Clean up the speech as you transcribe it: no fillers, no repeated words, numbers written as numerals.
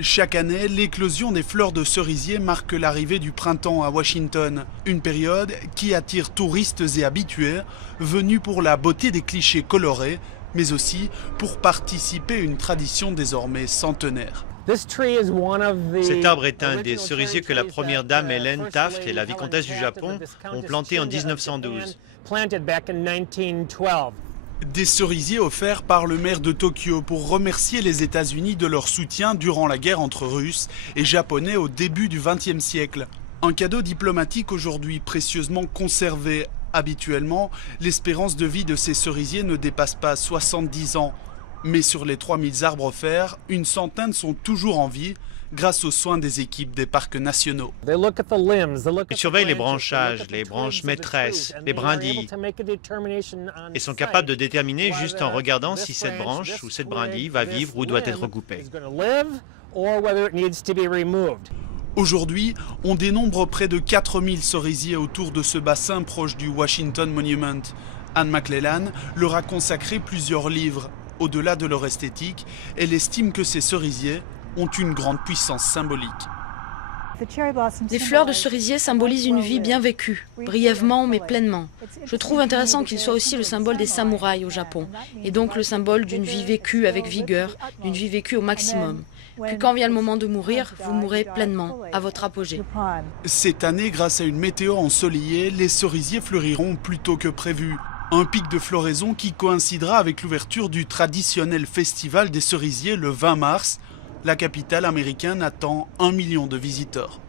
Chaque année, l'éclosion des fleurs de cerisier marque l'arrivée du printemps à Washington, une période qui attire touristes et habitués venus pour la beauté des clichés colorés, mais aussi pour participer à une tradition désormais centenaire. Cet arbre est un des cerisiers que la première dame Helen Taft et la vicomtesse du Japon ont planté en 1912. Des cerisiers offerts par le maire de Tokyo pour remercier les États-Unis de leur soutien durant la guerre entre Russes et Japonais au début du XXe siècle. Un cadeau diplomatique aujourd'hui précieusement conservé. Habituellement, l'espérance de vie de ces cerisiers ne dépasse pas 70 ans. Mais sur les 3000 arbres offerts, une centaine sont toujours en vie grâce aux soins des équipes des parcs nationaux. Ils surveillent les branchages, les branches maîtresses, les brindilles, et sont capables de déterminer juste en regardant si cette branche ou cette brindille va vivre ou doit être coupée. Aujourd'hui, on dénombre près de 4000 cerisiers autour de ce bassin proche du Washington Monument. Anne McClellan leur a consacré plusieurs livres. Au-delà de leur esthétique, elle estime que ces cerisiers ont une grande puissance symbolique. Les fleurs de cerisier symbolisent une vie bien vécue, brièvement mais pleinement. Je trouve intéressant qu'ils soient aussi le symbole des samouraïs au Japon, et donc le symbole d'une vie vécue avec vigueur, d'une vie vécue au maximum. Puis quand vient le moment de mourir, vous mourrez pleinement, à votre apogée. Cette année, grâce à une météo ensoleillée, les cerisiers fleuriront plus tôt que prévu. Un pic de floraison qui coïncidera avec l'ouverture du traditionnel festival des cerisiers le 20 mars. La capitale américaine attend 1 million de visiteurs.